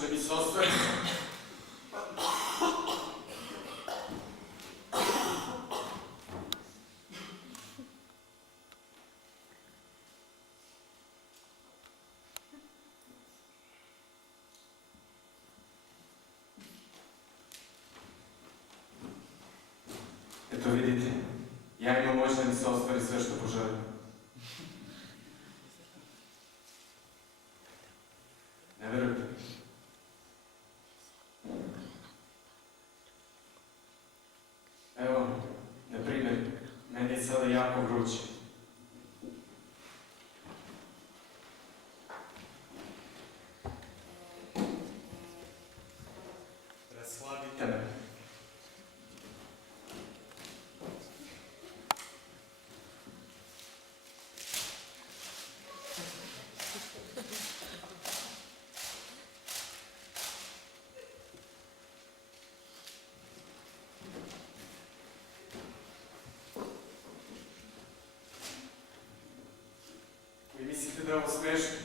da mi se ostvari. Eto vidite, ja imam moć da mi se ostvari sve što poželim. Ne verujete mi? Evo, na primjer, meni je sada jako vruće. Rasladite me. Vi mislite da je ovo smešno?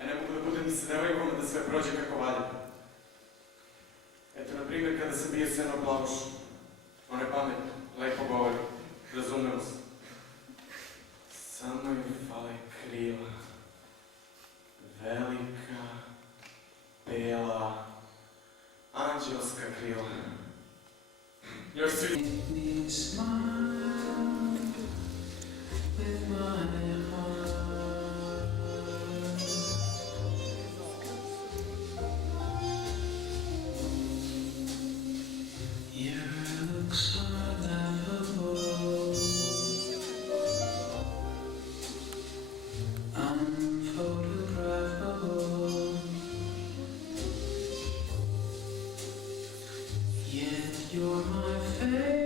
Ja ne mogu da budem ni sa devojkom da sve prođe kako valja. Eto, na primjer, kada sam bio Seno Plavuš, on je pametno, lepo govori, razumeo se. Samo mi fale krila. Velika, bela, anđelska krila. Još svi... You're my favorite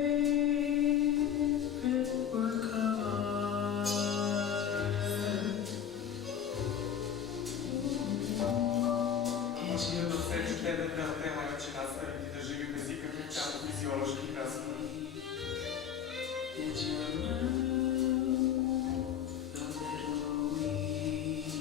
work of art. It's your Sreću tebe da tema će nastaviti da živi bez ikakvih tamo fizioloških razmora. It's your mouth, a little weak.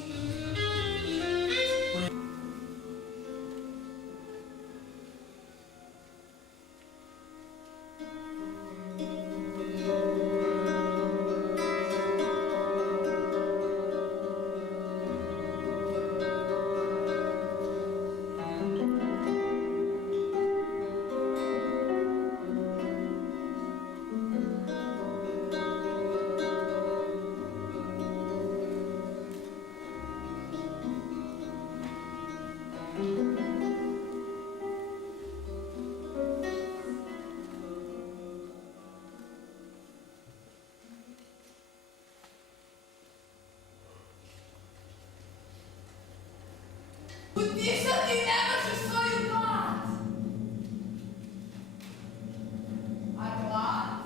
Utišati ne možeš svoju glad. A glad?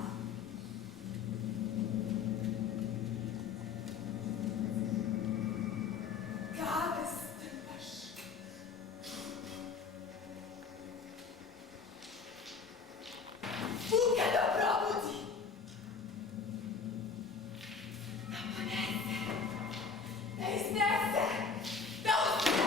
Kada strpaš? Buka da probudi. Da ponese. Da iznese. Da uspije.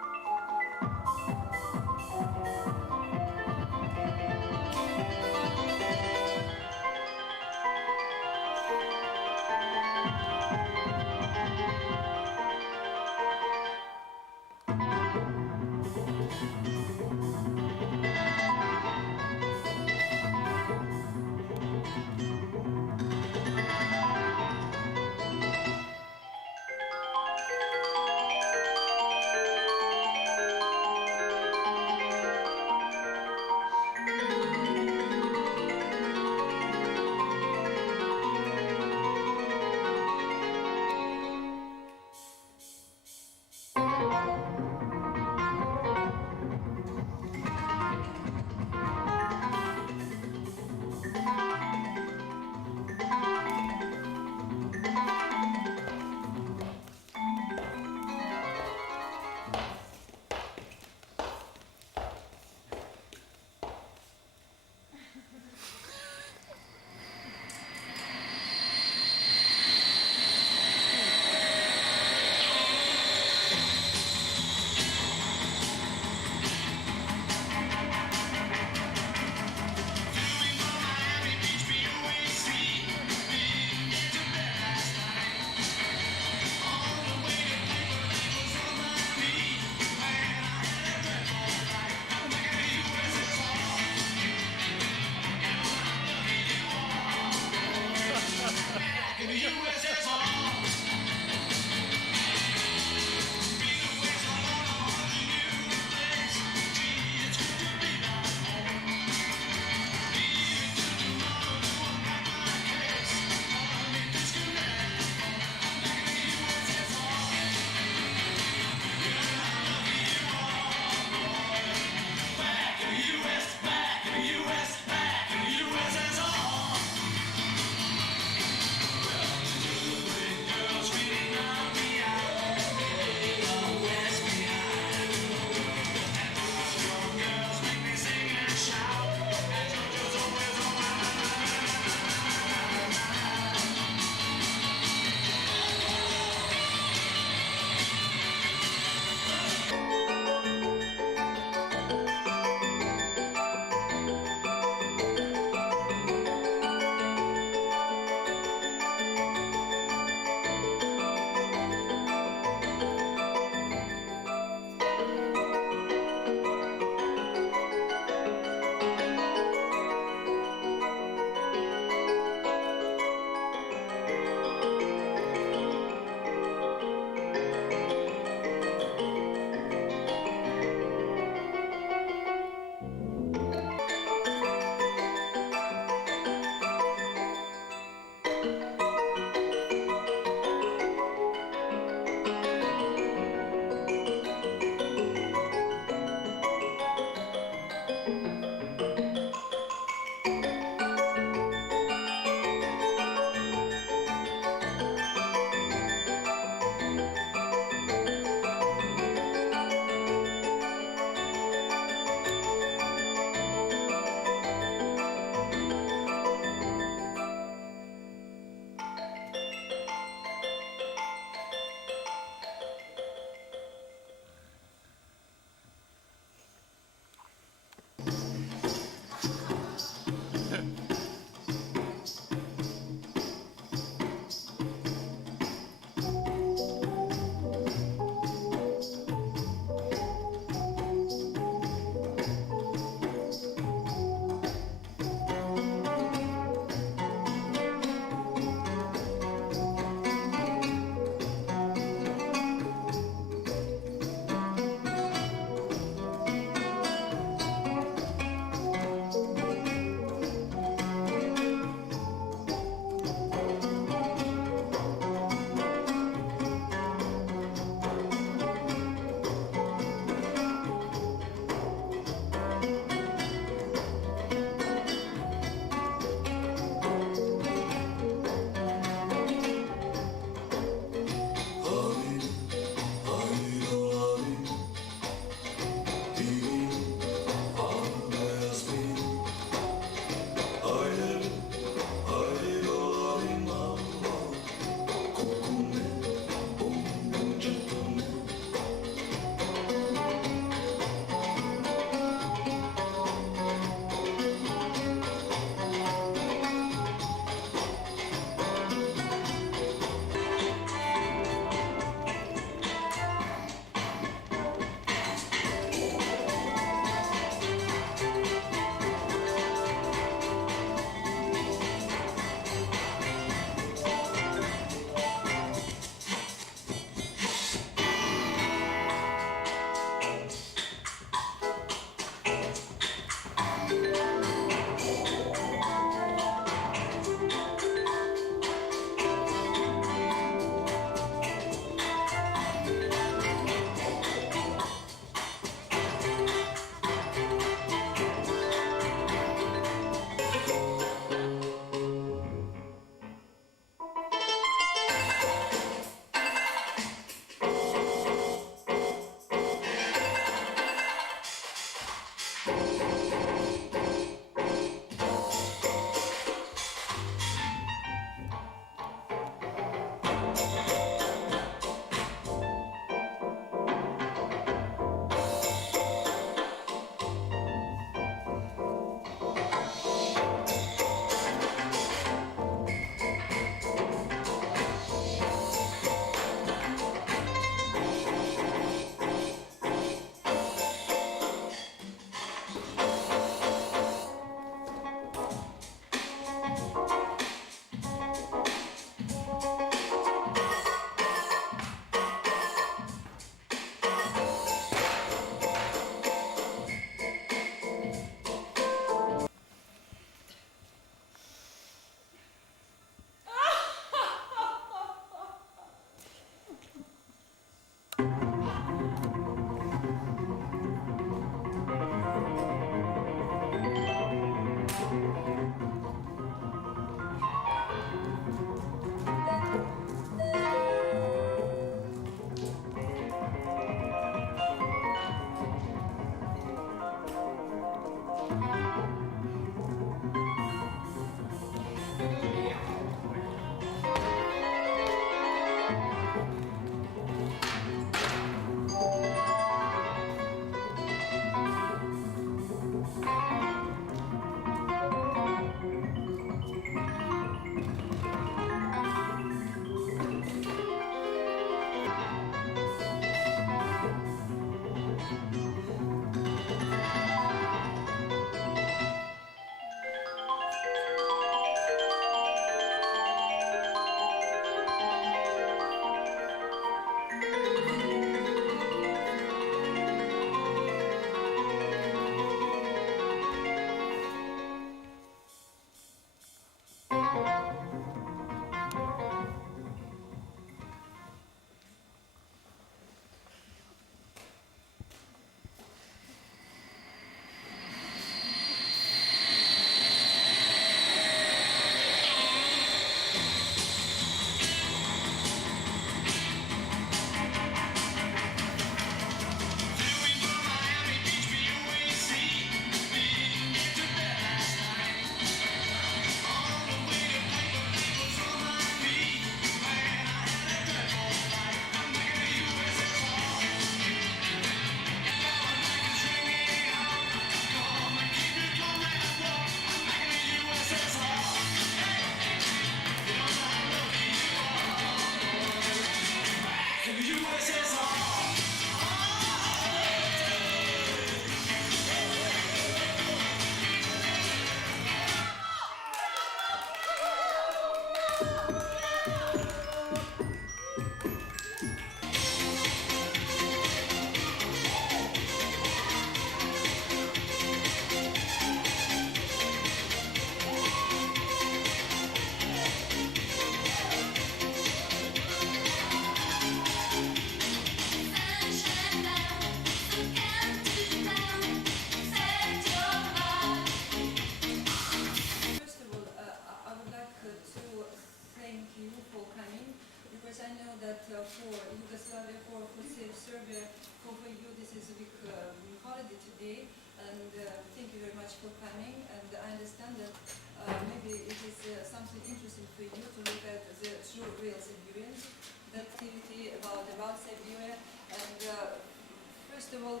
first of all,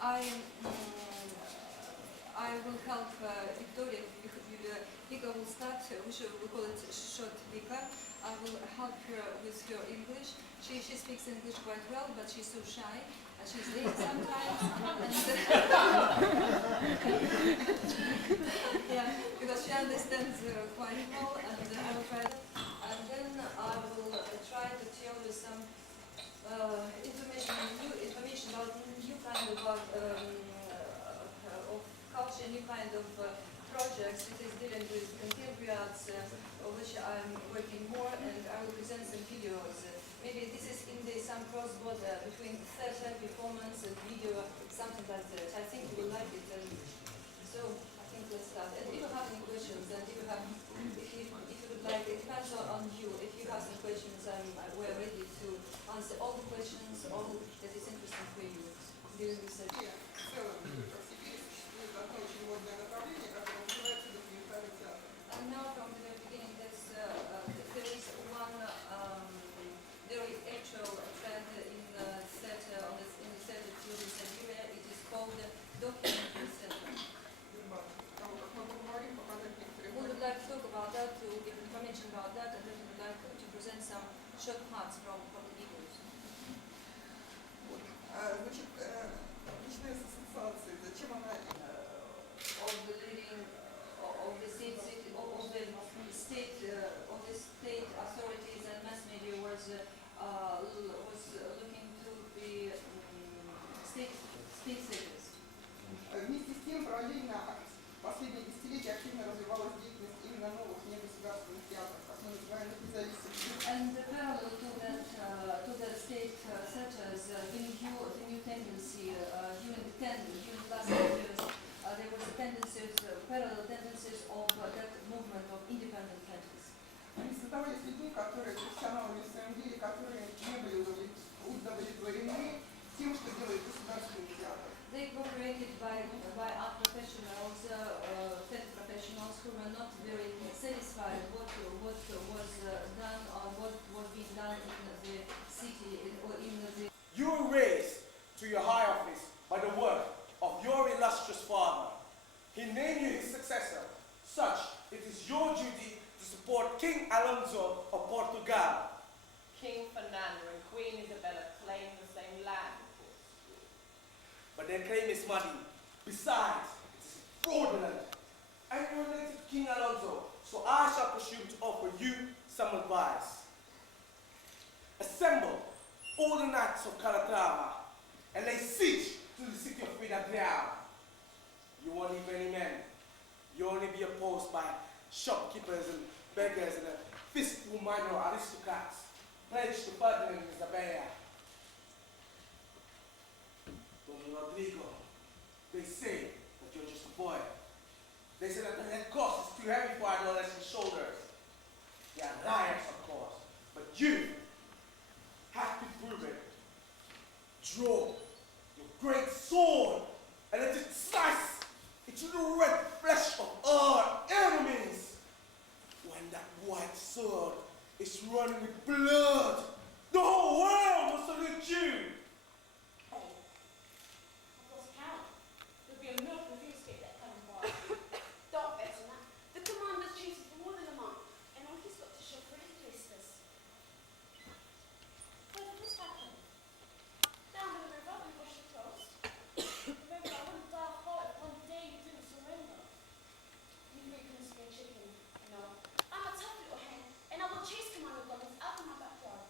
I I will help Victoria. Vika will start. We call it short Vika. I will help her with her English. She speaks English quite well, but she's so shy. And she's late sometimes. Yeah, because she understands quite well, and I will try. And then I will try to tell you some new information about new kind of culture, new kind of projects. It is dealing with contemporary arts, which I'm working more, and I will present some videos. Maybe this is in the some cross-border between theater, performance, and video, something like that. I think you will like it. And so I think let's start. And if you have any questions, and if you would like, it depends on you. If you have some questions, we're ready to answer all the questions, all that is interesting for you during research. В целом, как себе существует одно очень модное направление, которое называется документальный театр. And now from the very beginning, there is one very actual trend in theater, in the theater field in Siberia. It is called documentary theater. Дебат. Того, как мы поговорим, показать некоторые We would like to talk about that, to give information about that, and then we would like to present some short parts from the videos. Значит, личные ассоциации, зачем она Of the leading of the state authorities and mass media was looking to the state sectors. Вместе с тем, параллельно последние десятилетия активно развивалась деятельность именно новых негосударственных театров, как мы называем их, независимых. And parallel to that state sectors, the new tendency during the last 10 years, there was parallel tendencies of that movement of independent theaters. Они создавались людьми, которые профессионалами в своем деле, которые не были удовлетворены тем, что делает государственный театр. They cooperated by art professionals, theater professionals who were not very satisfied what was done or what was being done in the city or in the. You were raised to your high office by the work of your illustrious father. He named you his successor. Such, it is your duty to support King Alonso of Portugal. King Fernando and Queen Isabella claim the same land. But their claim is muddy. Besides, it is fraudulent. I'm related to King Alonso, so I shall presume to offer you some advice. Assemble all the knights of Calatrava and lay siege to the city of Vidagrao. You won't need many men. You'll only be opposed by shopkeepers and beggars and a fistful minor aristocrats pledged to Ferdinand and Isabella. Don Rodrigo, they say that you're just a boy. They say that the head cost is too heavy for adolescent shoulders. They are liars, of course, but you have to prove it. Draw your great sword and let it slice into the red flesh of our enemies. When that white sword is running with blood, the whole world will salute you. Hey, I've lost count. There'll be enough enthusiastic that come by. Don't bet on that. The commander's duty for more than a month, and all he's got to show for his blisters. Where did this happen? Down by the river, we wash the clothes. Remember, I wouldn't die of heart if one day you didn't surrender. You freaking scared chicken, you know. I'm a tough little hen, and I will chase Commander Gomez out of my backyard.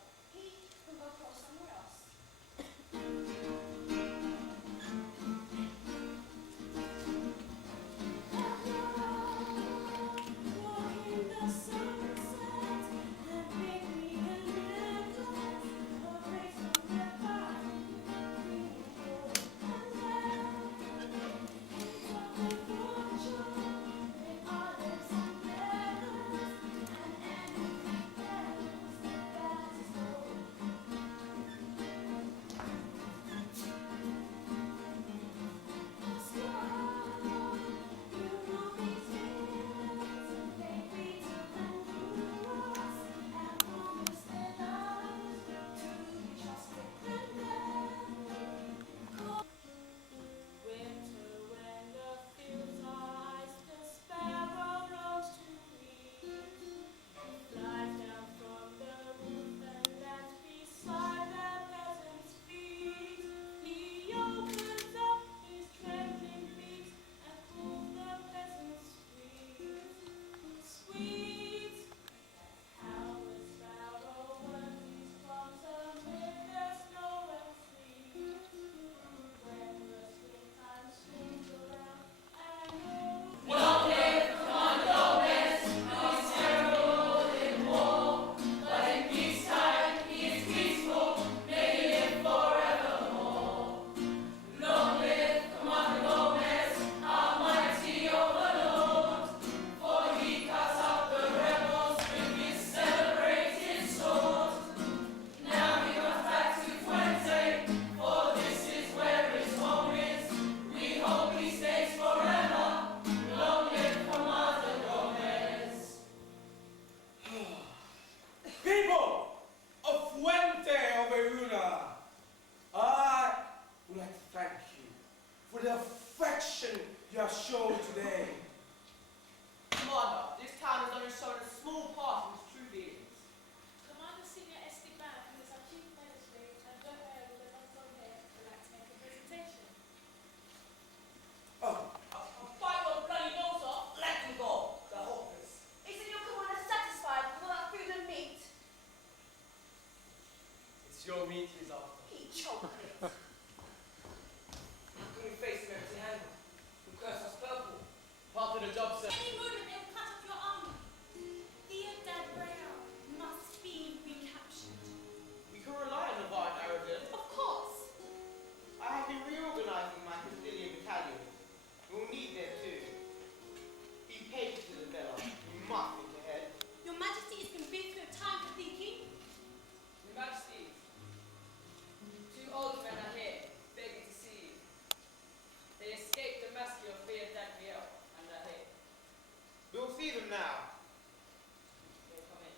shown today. Commander, this town has only shown a small part of its true beings. Commander Senior Esteban, who is our chief magistrate, and Joel with us on here, would like to make a presentation. Oh, Fight your bloody nose off, let them go. The whole place. Isn't your commander satisfied with all that food and meat? It's your meat he's after. Eat chocolate. How can we face him empty-handed? Who curse us purple? Part of the job, sir. Any moment they will cut off your army. Theodad Brea must be recaptured. we can rely on the Vard Aragon. Of course. I have been reorganizing my Castilian battalion. We'll need them too. Be patient, Isabella. You must think ahead. Your Majesty has been busy with time for thinking. Your Majesty, 2 old men are here, begging to see you. They escaped the massacre of Theodad Brea and are here. We'll see them now. They come in.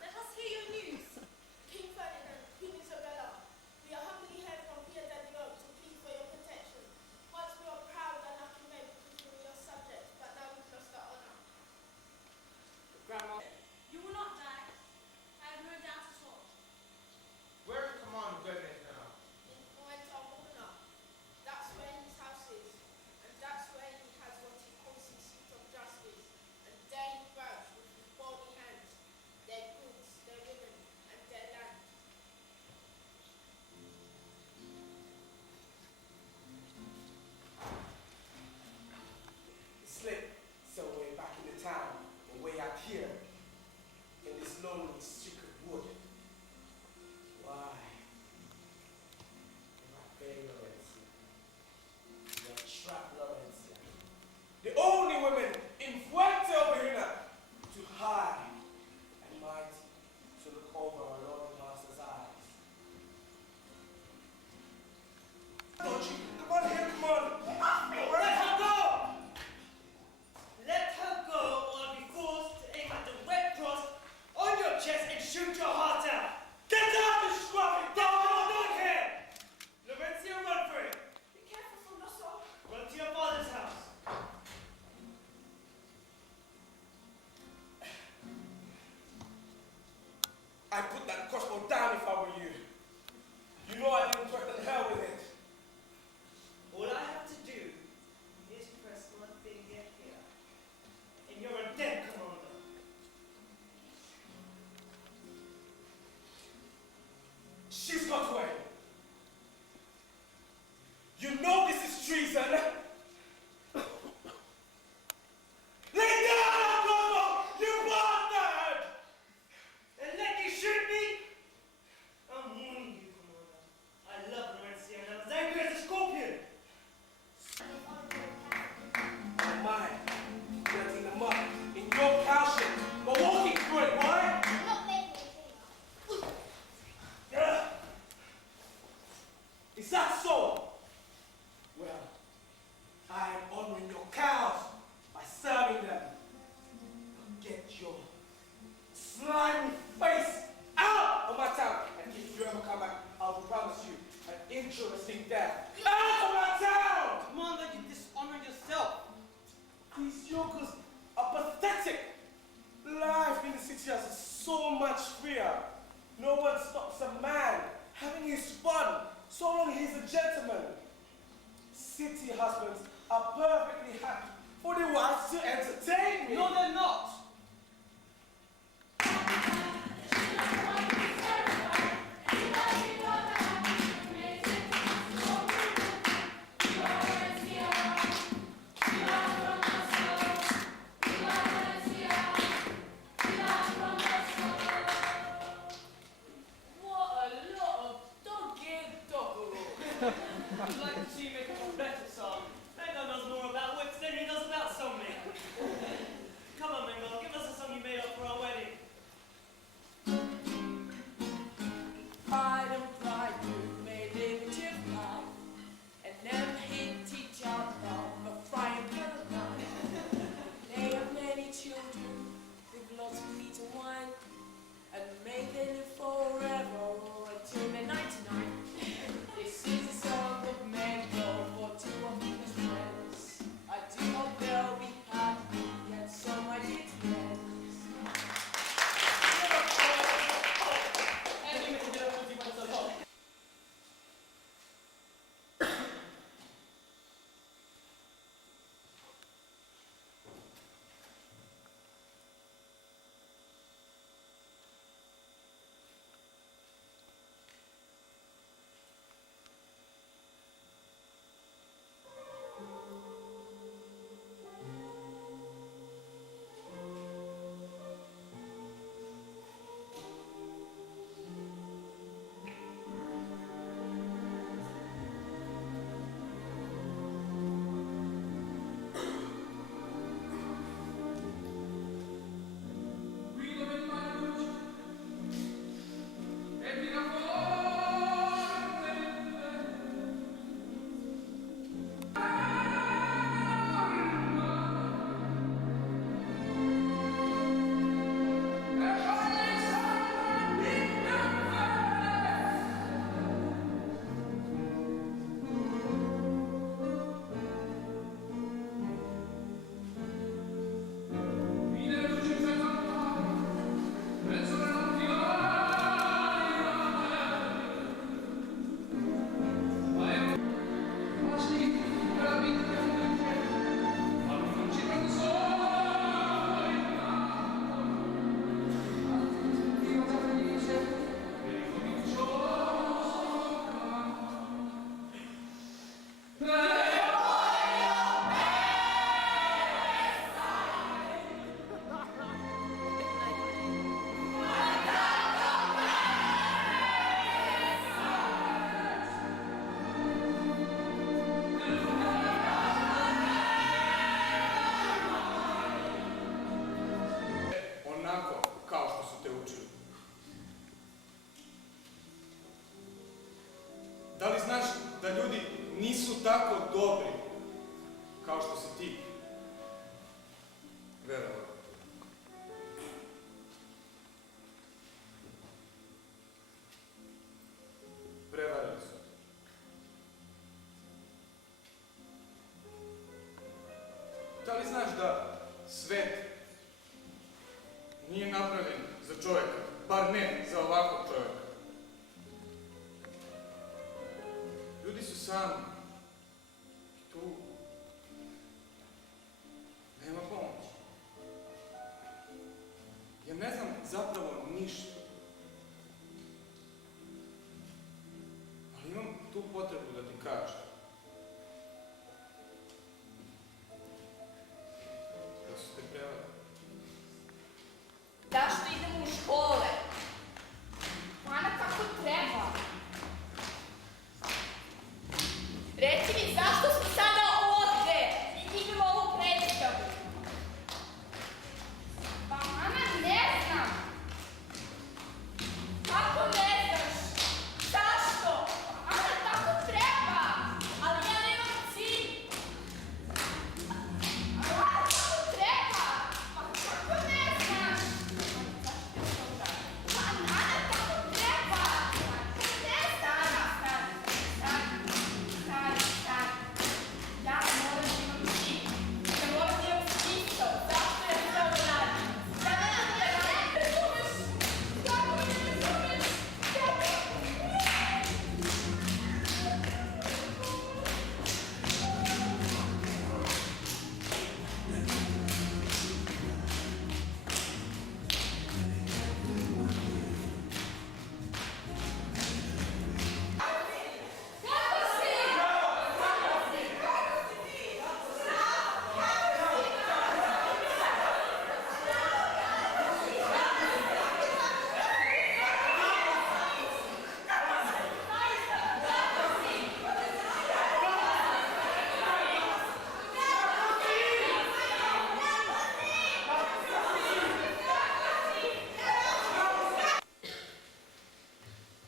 Let us hear your news. King Ferdinand, Queen Isabella, we are humbly here from Theodad Brea to plead for your protection. Once we were proud and lucky men because we were your subjects, but now we've lost our honor. Grandma. You will not die. I have no doubt at all. Where is Commander Gomez now? In Fuente Almona, that's where his house is, and that's where he has what he calls his seat of justice. And there he vows with his bony hands their goods, their women, and their land. He slept somewhere back in the town, or way out here, in this lonely secret wood. Why? Lorenzi. You're trapped, Lorenzi. The only women in Fuerte Almona to high and mighty to look over our Lord and Master's eyes. Don't you? Come on here, come on. Let her go! Let her go or I'll be forced to aim at the red cross on your chest and shoot your heart out. Get out, you scruffy! Don't care! Lorenzo, run for it! Be careful from the soul. Run to your father's house. I'd put that crossbow down if I were you. You know I didn't threaten hell with it. All I have to do is press one finger here. And you're a dead commander. She's got away. You know this is treason. Lay down, Algomo, you bastard! And let you shoot me? I'm warning you, commander. I love Lorenzo and I'm as angry as a scorpion. Oh my, getting them up in your passion, but walking through it, boy. Not making Yeah. Is that so? Well, I am honoring your cows by serving them. Get your slimy face out of my town, and if you ever come back, I will promise you an interesting death. Out of my town! Commander, you dishonor yourself. These yokers are pathetic. Life in the city has so much fear. No one stops a man having his fun, so long he's a gentleman. City husbands are perfectly happy for the wives to entertain me. No, they're not. What a lot of dog-eared-doggerel. I'd like to see you make up a better song. Mengo knows more about whips than he does about something. Come on, Mengo. dobri, kao što si ti. Verovao. Prevarili su. Da li znaš da svet nije napravljen za čovjeka, bar ne za ovakvog čovjeka? Ljudi su sami. Tu nema pomoći. Ja ne znam zapravo ništa. Ali imam tu potrebu da ti kažem. Da su te prevarili. Zašto idemo u škole? Ana, kako treba? Reci mi, zašto smo sada ovdje i igramo ovu predstavu? Pa, Ana, ne znam. Kako ne znaš? Zašto? Ana, tako treba. Ali ja nemam cilj. Ana, tako treba. Pa, kako ne znaš? Pa, Ana, tako treba. Ne znam. Ja moram da imam cilj. Ja moram da imam smisao. Zašto ja sve ovo radim? Ja ne znam da radim. Razumeš? Kako me ne razumeš?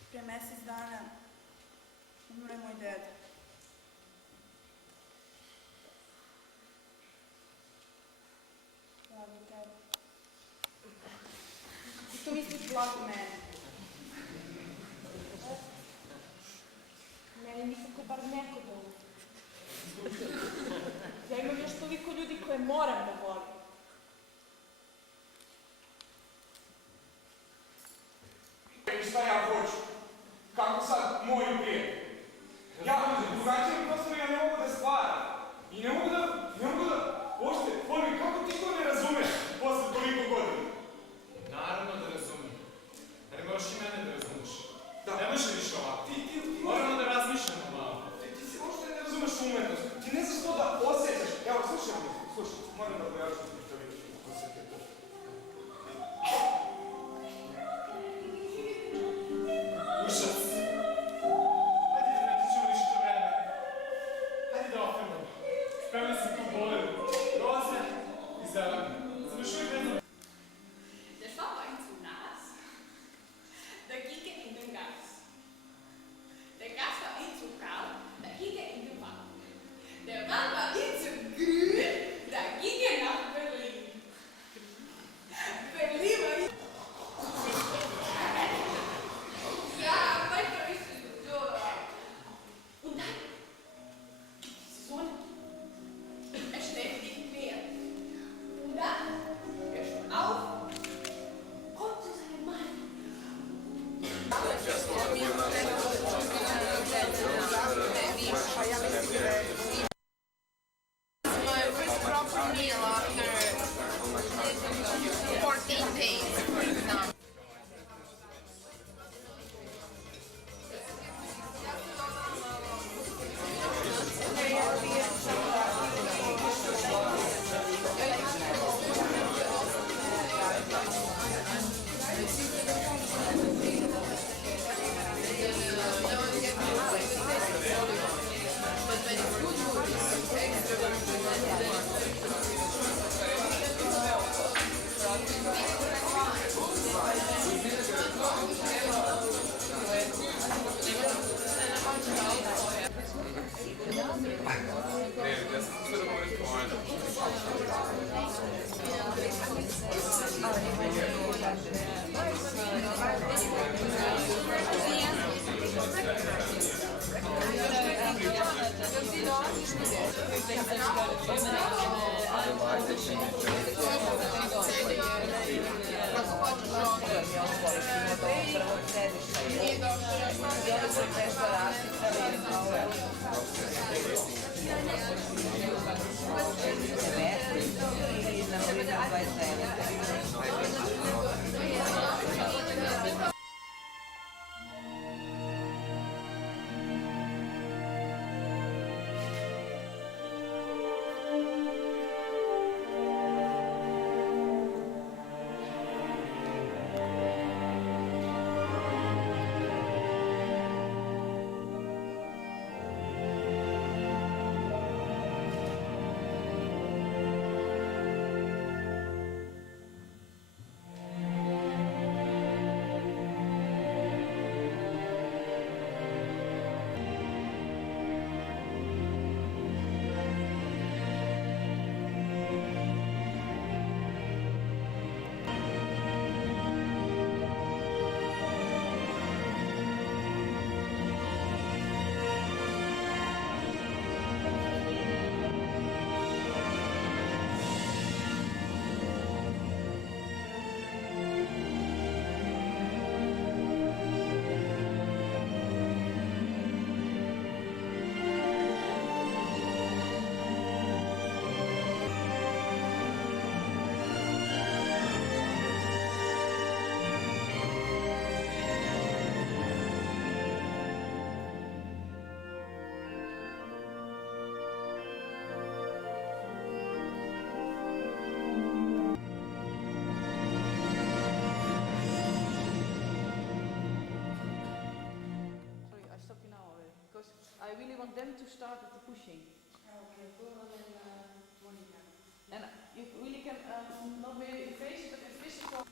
Prije mjesec dana umro je moj deda. Blago tebi. I to misliš blago mene. Meni nikako bar neko da umre. Ja imam još toliko ljudi koje moram da volim. I šta ja hoću? Kako sad moj prijatelj? Ja u drugačijem prostoru ja ne mogu da stvaram. I ne mogu da, uopšte, Poli, kako ti to ne razumeš posle toliko godina? Naravno da razumem. Ali moraš i mene da razumeš. Da. Ne može više ovako. Moramo da razmišljamo malo. Ti se uopšte ne razumeš umetnost. Ti ne znaš to da osjećaš. Evo, slušaj, moram da pojačam ti što vidiš. Osjeti to. Užas. Hajde da ne tičemo više do vreme. Hajde da ofremo. Spremni se tu boleru. Roze i zelene. Sam još uvijek ne znam. Der Schwabbein zu Nas. Der Giga in den Gas. Der Gas war ihm zu kalt, der Giga in den Wald. Der Wald war ihm zu grün, der Giga nach Berlin. Berlin war ihm... Ja, manchmal ist es so. Und dann gibt es die Sonne. Er schläft nicht mehr. Und dann, er steht auf, kommt zu seinem Mann. My first proper meal after 14 days, for example. Sorry, I stop you now already because I really want them to start with the pushing. And you really can not maybe face it, but in physical.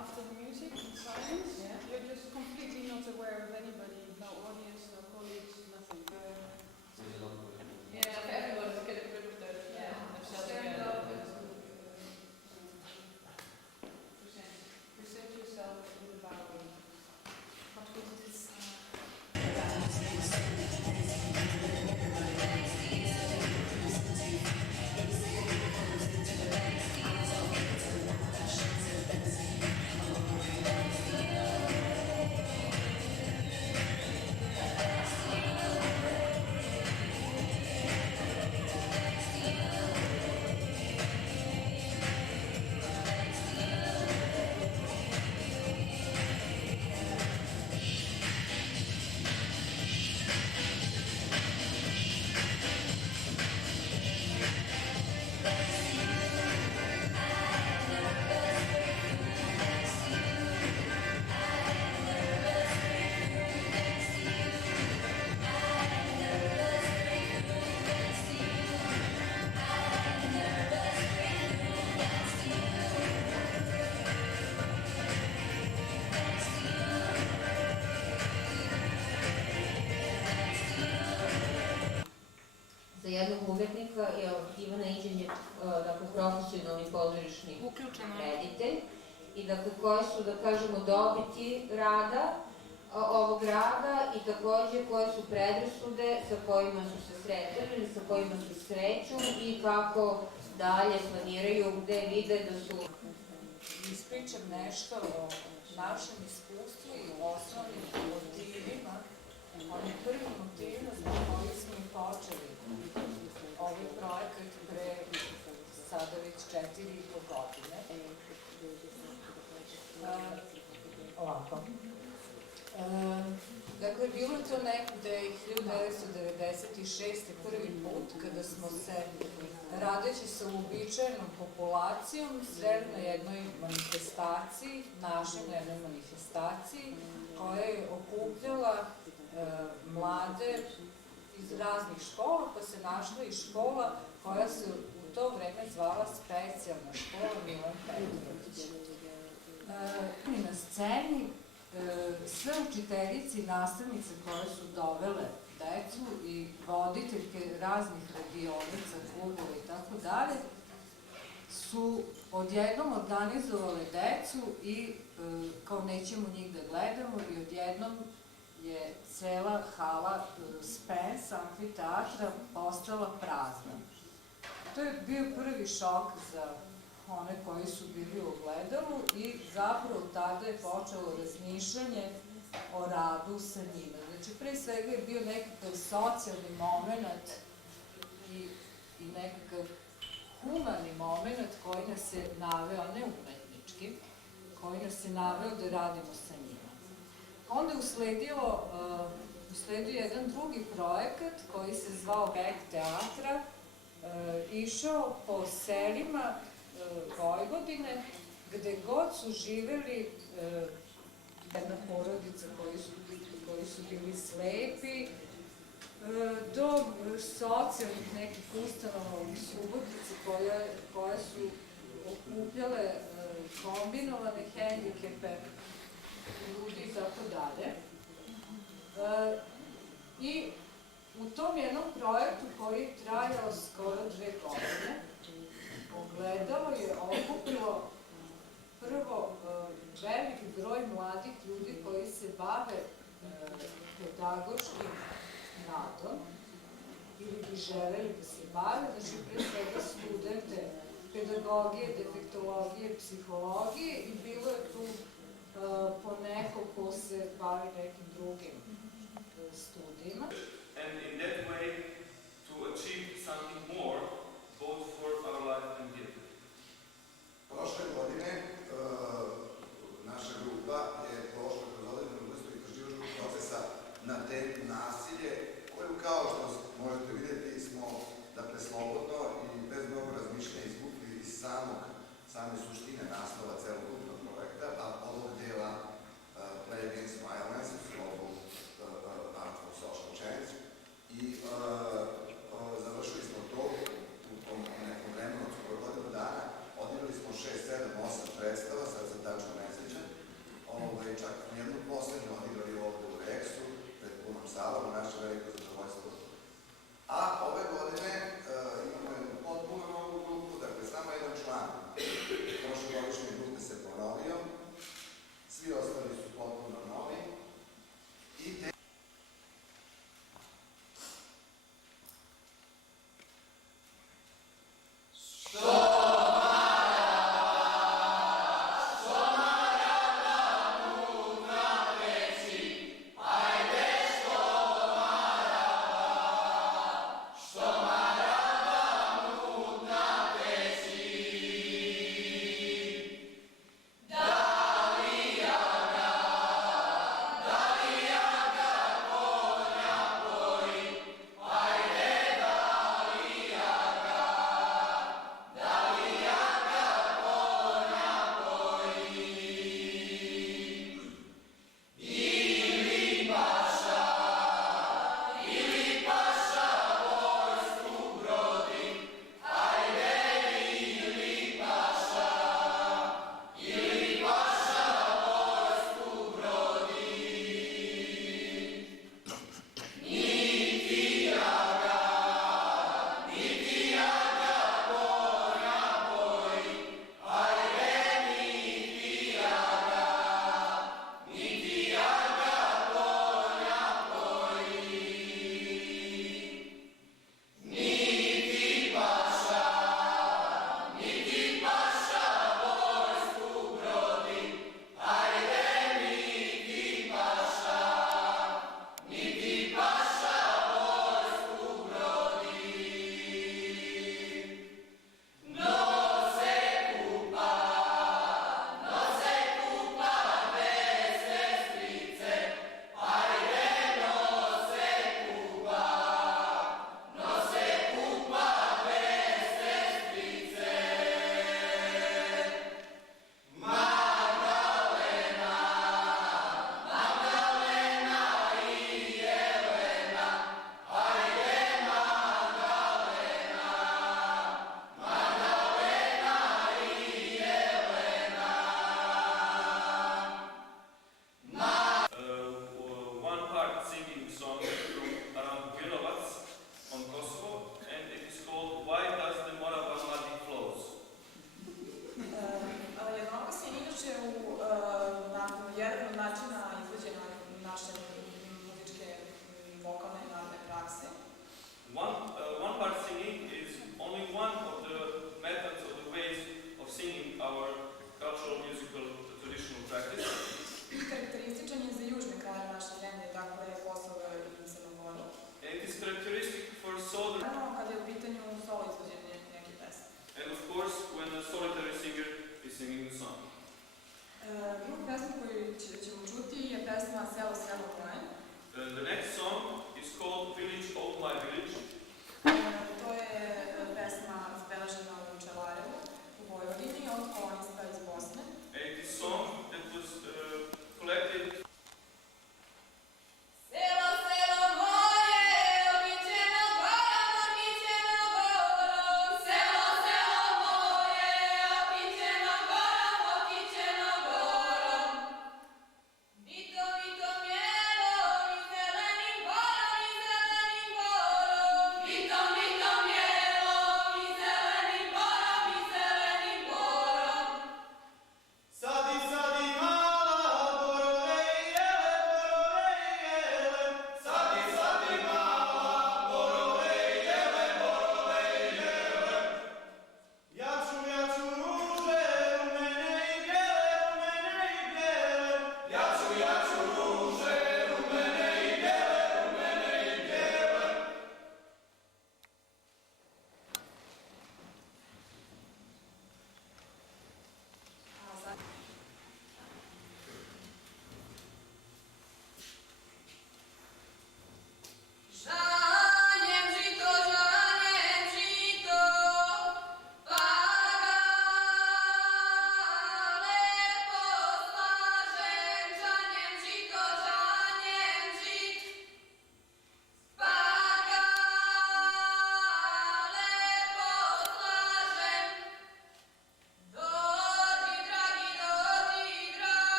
after the music in silence. You're just completely not aware of anybody, no audience, no colleagues, nothing. Yeah, for everyone to get rid of themselves Stand again. up. Present yourself in the bowing. Wat goed het is. Za jednog umetnika je Ivana Iđen je dakle, profesionalni pozorišni reditelj i dakle, koje su, da kažemo, dobiti rada, ovog rada i takođe koje su predrasude sa kojima su se sretali, sa kojima se sreću i kako dalje planiraju, gde vide da su... Ispričam nešto o našem iskustvu i o osnovnim motivima, onim prvim motivima zbog kojih smo i počeli ovaj projekat pre sada već 4,5 godine. Ovako. Dakle, bilo je to nekde 1996. prvi put kada smo se, radeći sa uobičajenom populacijom, sreli na jednoj manifestaciji, našli na jednoj manifestaciji koja je okupljala mlade iz raznih škola, pa se našla i škola koja se u to vreme zvala Specijalna škola Milan Petrović. I na sceni sve učiteljice i nastavnice koje su dovele decu i voditeljke raznih radionica, klubova i tako dalje, su odjednom organizovale decu i kao nećemo njih da gledamo i odjednom je cela hala Spence amfiteatra postala prazna. To je bio prvi šok za one koji su bili u gledalu i zapravo tada je počelo razmišljanje o radu sa njima. Znači, pre svega je bio nekakav socijalni moment i nekakav humani moment koji nas je naveo, ne umetnički, koji nas je naveo da radimo sa njima. Onda je usledio jedan drugi projekat koji se zvao Back teatra, išao po selima Vojvodine, gde god su živeli jedna porodica koji su bili slepi, do socijalnih nekih ustanova u Subotici koje su okupljale kombinovane hendikepe ljudi i tako dalje. I u tom jednom projektu koji je trajao skoro 2 godine, Ogledalo je okupilo prvo veliki broj mladih ljudi koji se bave pedagoškim radom ili bi želeli da se bave, znači pre svega studente pedagogije, defektologije, psihologije i bilo je tu po neko ko se bavi nekim drugim studijima. And in that way to achieve something more both for our life and theater. Prošle godine naša grupa je prošla kroz određenu vrstu istraživačkog procesa na temu nasilje, koju kao što možete vidjeti smo dakle slobodno i bez mnogo razmišljanja izvukli iz same suštine naslova celokupnog projekta.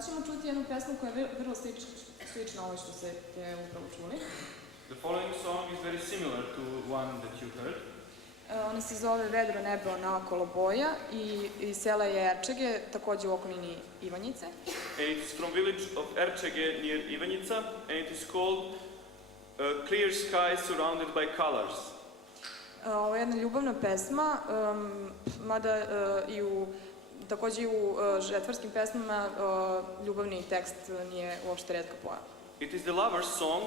Sad ćemo čuti jednu pesmu koja je vrlo slična ovoj što ste upravo čuli. The following song is very similar to one that you heard. Ona se zove Vedro nebo naokolo boja i iz sela je Erčege, takođe u okolini Ivanjice. And it is from village of Erčege near Ivanjica, and it is called Clear Sky Surrounded by Colors. Ovo je jedna ljubavna pesma, mada takođe i u žetvarskim pesmama ljubavni tekst nije uopšte retka pojava. It is the lover's song.